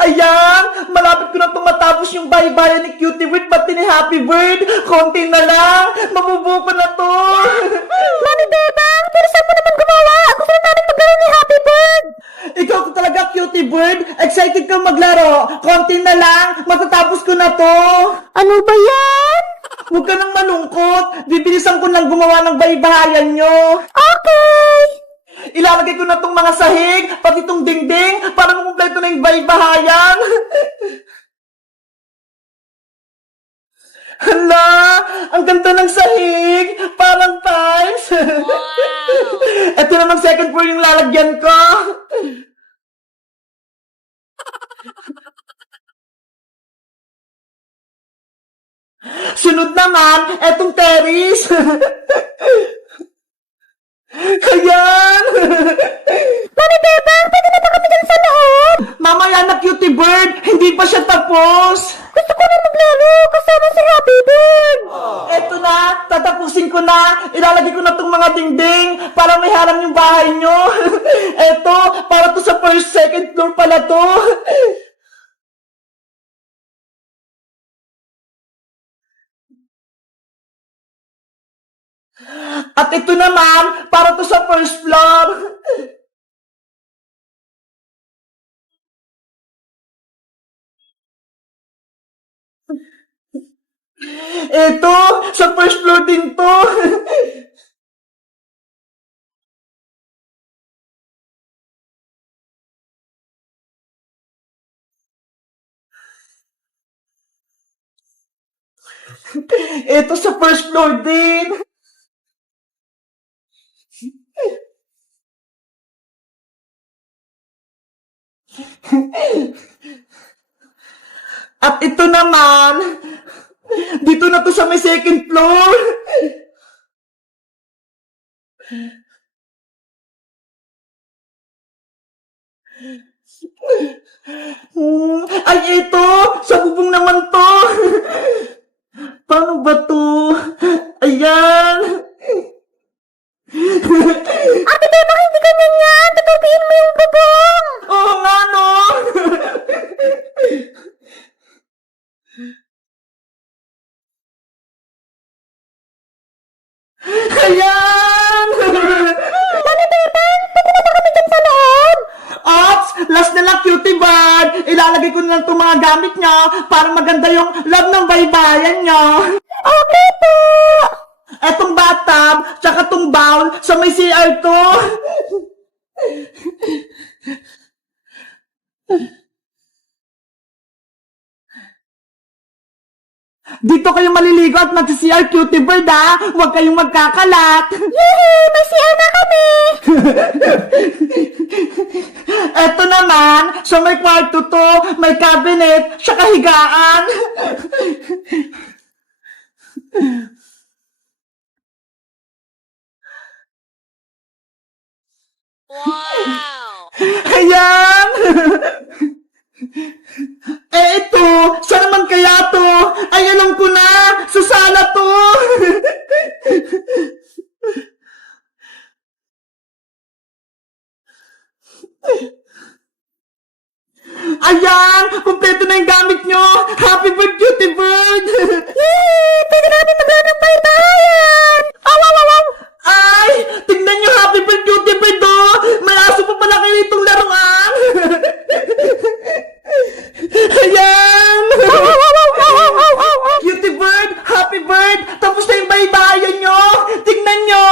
Ayan! Malapit ko na itong matapos yung baybayan ni Cutie Bird pati ni Happy Bird. Konti na lang. Mabubuko na to. Mami Bebang, bilisan mo naman gumawa. Gusto na namin maglaro ni Happy Bird. Ikaw talaga, Cutie Bird. Excited kang maglaro. Konti na lang. Matatapos ko na to. Ano ba yan? Huwag ka nang malungkot. Bibilisan ko lang gumawa ng baybayan nyo. Okay. Ilalagay ko na tong mga sahig, pati tong dingding, para makumpleto na yung baybahayan. Hala, ang ganda ng sahig, parang tiles. Wow. Ito naman second floor yung lalagyan ko. Sunod naman, etong terrace. Ayan! Mami Bebang, pwede na ba kami dyan sa loob? Mamaya na, Cutie Bird, hindi pa siya tapos. Gusto ko na maglaro kasama si Happy Bird. Eto na, tatapusin ko na. Ilalagay ko na tong mga dingding para may harang yung bahay nyo. Eto, para to sa first, second floor pala to. At ito naman, para to sa first floor. Ito, sa first floor din to. Ito sa first floor din. At ito naman, dito na to sa may second floor. Ay, ito! Sa bubong naman to! Paano ba to? Ayan! Ate Bebang, hindi ganyan yan. Tutupiin mo yung bubong. Oo nga, no? Ayan! Mami Bebang, pwede na ba kami dyan sa loob? Ops! Last na lang, Cutie Bird! Ilalagay ko na lang itong mga gamit niya para maganda yung love ng baybayan niya. Okay po. Etong bathtub, tsaka tong bowl sa may CR to. Dito kayo maliligo at mag-CR, Cutie Bird, ha? Huwag kayong magkakalat. Yay! May CR na kami. Eto naman, sa may kwarto to, may cabinet, tsaka higaan. Wow. Ayan! Ito, saan naman kaya to? Ay, alam ko na! Sa sala to! Ayan! Kumpleto na yung gamit nyo! Happy Bird, Cutie Bird! Yay! Pwede namin maglaro ng baybayan. Aw, aw, aw, aw. Ay! Tignan nyo, Happy Bird, Cutie Bird, oh! May aso pa pala kayo itong laruan! Ayan! Aw, aw, aw, aw, aw, aw, aw, aw, aw. Cutie Bird, Happy Bird, tapos na yung baybayan nyo! Tignan nyo!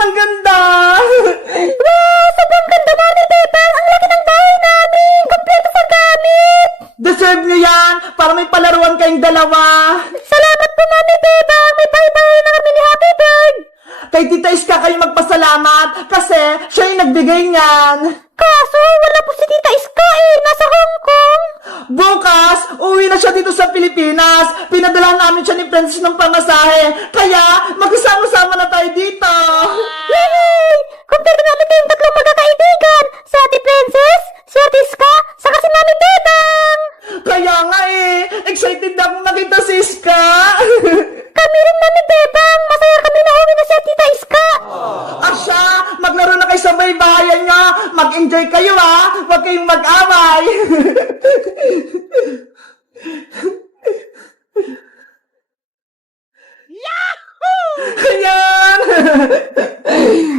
Ang ganda! Wow! Sobrang ganda, Mami Bebang. Ang laki ng bahay namin. Kompleto sa gamit. Deserve nyo yan para may palaruan kayong dalawa! Salamat po, Mami Bebang. May baybayan na kami ni Happy Bird. Kay Tita Iska kayo magpasalamat kasi siya yung nagbigay niyan! Kaso, wala po si Tita Iska eh. Nasa Hong Kong. Bukas, uwi na siya dito sa Pilipinas. Pinadala namin siya ni Princess ng pamasahe. Kaya, magkasama-sama na tayo dito. Yay! Kompleto namin kayong tatlong magkakaibigan. Si Ate Princess, si Ate Iska, saka si Mami Bebang. Kaya nga eh, excited na akong nakita si Iska. Kami rin, Mami Bebang. Masaya kami na uwi na si Tita Iska. Asya, maglaro na kayo sa baybayan niya. Mag-enjoy kayo ha. Huwag kayong mag Bye-bye! Ayan!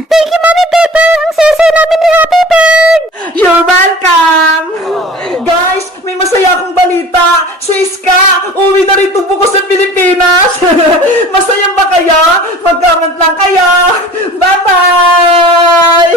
Thank you, Mami Bebang! Ang saya namin ni Happy Bird! You're welcome! Guys, may masaya akong balita. Si Iska, uwi na rin tubo ko sa Pilipinas. Masaya ba kayo? Mag-comment lang kayo. Bye-bye!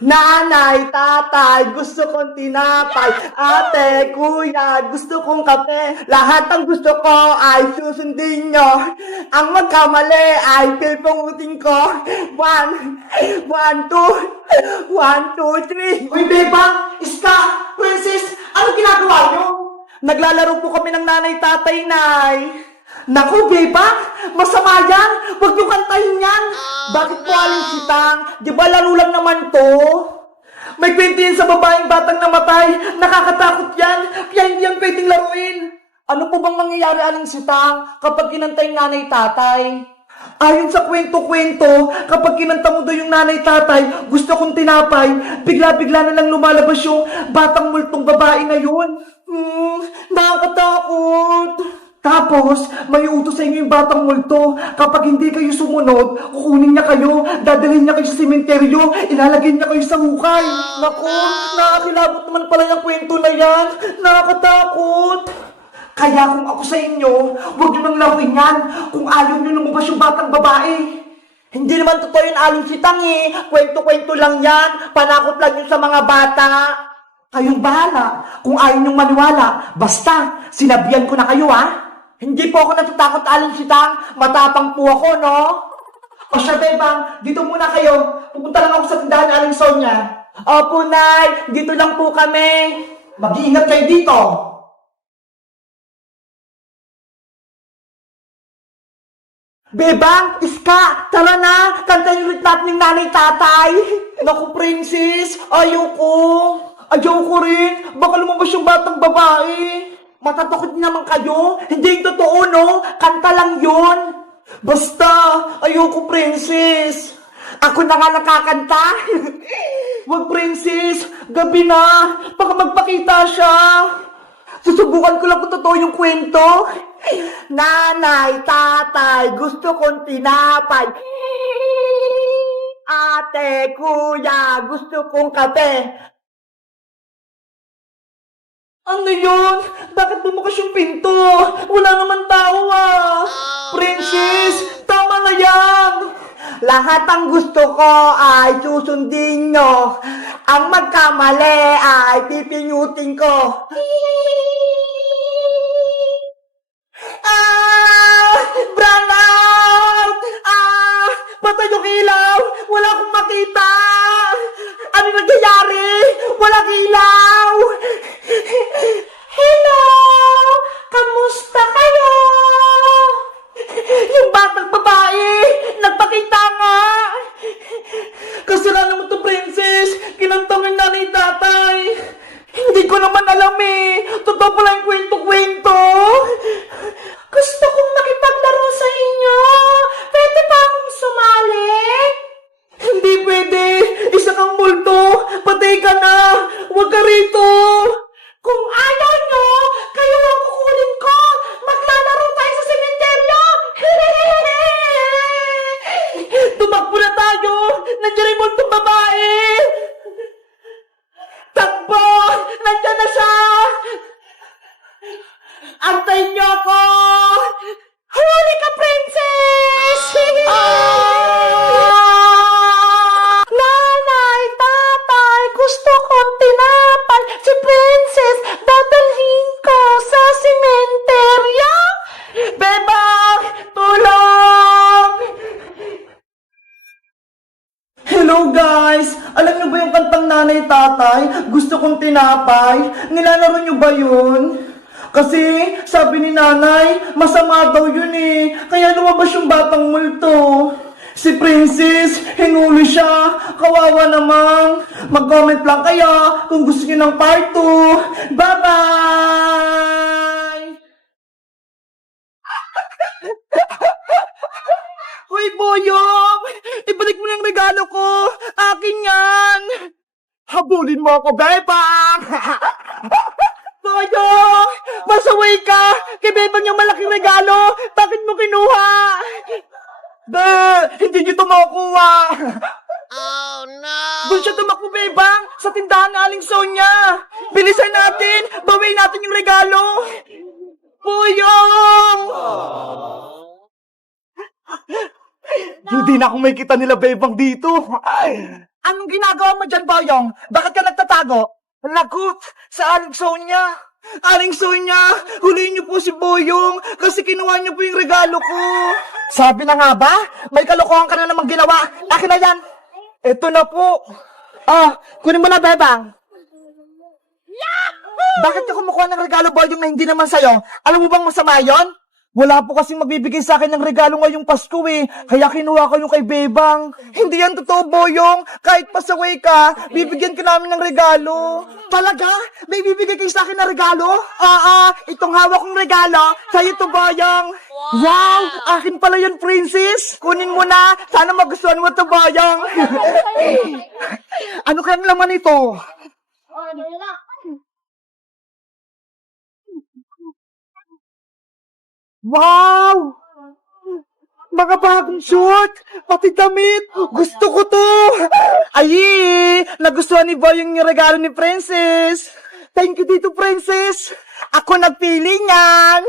Nanay, tatay, gusto kong tinapay. Ate, kuya, gusto kong kape. Lahat ng gusto ko ay susundin nyo. Ang magkamali ay pilpungutin ko. One, two, three. Uy, Beba, Iska, Princess, ano ginagawa nyo? Naglalaro po kami ng nanay, tatay, nay. Naku, Beba, masama yan. Huwag niyo kantahin yan. Bakit po aling sitang? Di ba laro lang naman to? May kwento yan sa babaeng batang namatay. Nakakatakot yan. Kaya hindi yan pwedeng laruin. Ano po bang mangyayari aling sitang kapag kinantay nanay tatay? Ayon sa kwento-kwento, kapag kinanta mo daw yung nanay-tatay, gusto kong tinapay, bigla-bigla na lang lumalabas yung batang multong babae na yun. Nakakatakot. Tapos, may utos sa inyo yung batang multo. Kapag hindi kayo sumunod, kukunin niya kayo, dadalhin niya kayo sa sementeryo, ilalagay niya kayo sa hukay. Naku, nakakilabot naman pala yung kwento na yan. Nakakatakot. Kaya kung ako sa inyo, huwag niyo nang laruin yan kung ayaw niyo lumabas yung batang babae. Hindi naman totoo yun, aling sitang eh. Kwento-kwento lang yan. Panakot lang yun sa mga bata. Kayong bahala kung ayaw niyong maniwala. Basta, sinabihan ko na kayo ha. Hindi po ako natatakot, aling sitang. Matapang po ako, no? O siya, Bebang, dito muna kayo. Pupunta lang ako sa tindahan, aling Sonia. Opo, Nay. Dito lang po kami. Mag-iingat kayo dito. Bebang, Iska, tara na. Kantayin ulit natin yung nanay-tatay. Naku, Princess, ayoko. Ayoko rin. Baka lumabas yung batang babae. Matatakot naman kayo. Hindi yung totoo, no? Kanta lang yun. Basta, ayoko, Princess. Ako na nga nakakanta. Wag, Princess. Gabi na. Baka magpakita siya. Susubukan ko lang kung totoo yung kwento. Nanay, tatay, gusto kong tinapay. Ate, kuya, gusto kong kape. Ano yun? Bakit bumukas yung pinto? Wala naman tao ah. Princess, tama na yan. Lahat ng gusto ko ay susundin nyo. Ang magkamali ay pipinyutin ko. Brownout! Patay yung ilaw! Wala akong makita! Ano nangyayari? Walang ilaw! Hello! Kamusta kayo? Yung batang babae! Nagpakita nga! Kasalanan mo to, Princess! Kinantawin nanay tatay! Hindi ko naman alam eh! Totoo pala yung kwento-kwento! Gusto kong makipaglaro sa inyo! Pwede ba akong sumali? Hindi pwede! Isa kang multo! Patay ka na! Huwag ka rito! Kung ayaw nyo, kayo ang kukunin ko! Maglalaro tayo sa sementeryo! Tumakbo na tayo! Nandiyan yung multong babae! Takbo! Nandiyan na siya! Antayin niyo ako! Huli ka, Princess! Nanay, tatay, gusto kong tinapay. Si Princess, dadalhin ko sa sementeryo. Bebang, tulong! Hello guys! Alam niyo ba yung kantang nanay tatay? Gusto kong tinapay. Nilalaro niyo ba yun? Kasi sabi ni nanay, masama daw yun eh. Kaya lumabas yung batang multo. Si Princess, hinuli siya. Kawawa naman. Mag-comment lang kayo kung gusto niyo ng part 2. Bye-bye! Hoy, Boyong! Ibalik mo na yung regalo ko! Akin yan! Habulin mo ako, Bebang! Boyong! Masaway ka! Kay Bebang yung malaking regalo! Bakit mo kinuha? Be! Hindi niyo ito makukuha! Oh no! Doon siya tumakbo, Bebang! Sa tindahan ng Aling Sonya! Bilisan natin! Bawain natin yung regalo! Boyong! Hindi na ako may kita nila, Bebang, dito. Anong ginagawa mo dyan, Boyong? Bakit ka nagtatago? Lagot sa Aling Sonya. Aling Sonya, huliin niyo po si Boyong kasi kinuha niyo po yung regalo ko. Sabi na nga ba? May kalokohan ka na namang ginawa. Akin na yan. Ito na po. Kunin mo na, Bebang. Bakit ka kumukuha ng regalo, Boyong, na hindi naman sa'yo? Alam mo bang masama yon? Wala po kasing magbibigay sa akin ng regalo ngayong Pasko eh. Kaya kinuha ko yung kay Bebang. Hindi yan totoo, Boyong. Kahit pasaway ka, bibigyan ka namin ng regalo. Talaga? May bibigay kayo sa akin ng regalo? Itong hawak kong regalo, sa'yo to, Boyong. Wow! Akin pala yan, Princess. Kunin mo na. Sana magustuhan mo to, Boyong. Ano kayang laman ito? Wow! Mga bagong suot! Pati damit! Gusto ko to! Ay! Nagustuhan ni Boyong yung regalo ni Princess! Thank you dito, Princess! Ako nagpili niyan!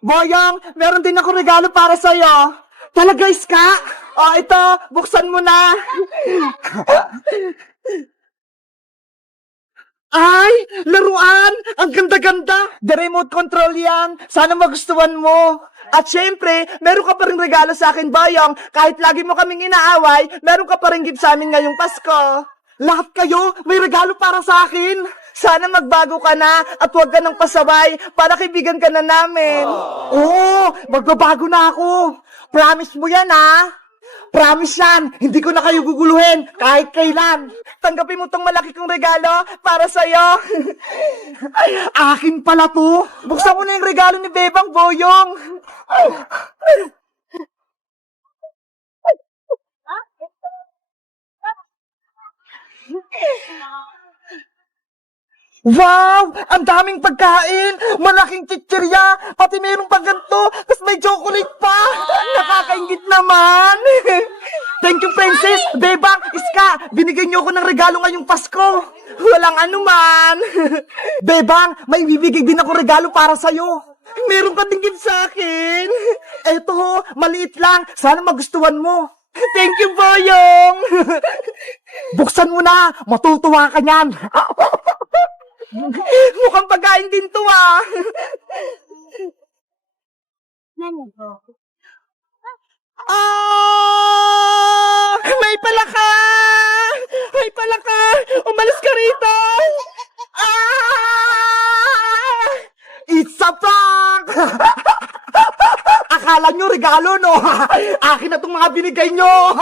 Boyong, meron din ako regalo para sa'yo! Talaga, Iska? Ito, buksan mo na! Ay! Laruan! Ang ganda-ganda! The remote control yan! Sana magustuhan mo! At syempre, meron ka pa rin regalo sa akin, Boyong. Kahit lagi mo kaming inaaway, meron ka pa rin gift sa amin ngayong Pasko. Lahat kayo, may regalo para sa akin. Sana magbago ka na at huwag ka nang pasaway para kaibigan ka na namin. Oo, magbabago na ako. Promise mo yan, ha? Promise yan, hindi ko na kayo guguluhin kahit kailan. Tanggapin mo tong malaki kong regalo para sa'yo. Akin pala to. Buksan mo na yung regalo ni Bebang, Boyong. Wow! Ang daming pagkain! Malaking chichirya! Pati mayroong pang ganito! Tapos may chocolate pa! Nakakaingit naman! Thank you, Princess! Bebang! Iska! Binigyan niyo ako ng regalo ngayong Pasko! Walang anuman! Bebang! May bibigay din ako regalo para sa'yo! Meron ka din gift sa akin! Eto, maliit lang! Sana magustuhan mo! Thank you, Boyong! Buksan mo na! Matutuwa ka niyan! Mukhang pagkain din to, ah! May palaka! May palaka! Umalis ka rito! It's a prank! Akala nyo regalo, no? Akin na itong mga binigay nyo!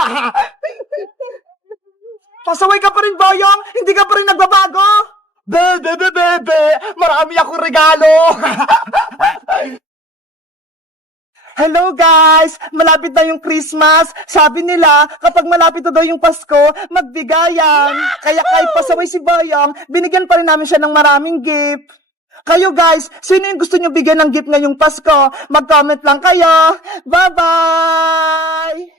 Pasaway ka pa rin, Boyong! Hindi ka pa rin nagbabago! Bebe! Marami akong regalo! Hello guys! Malapit na yung Christmas. Sabi nila, kapag malapit na daw yung Pasko, magbigayan. Kaya kahit pasaway si Boyong, binigyan pa rin namin siya ng maraming gift. Kayo guys, sino yung gusto nyo bigyan ng gift ngayong Pasko? Mag-comment lang kayo. Bye-bye!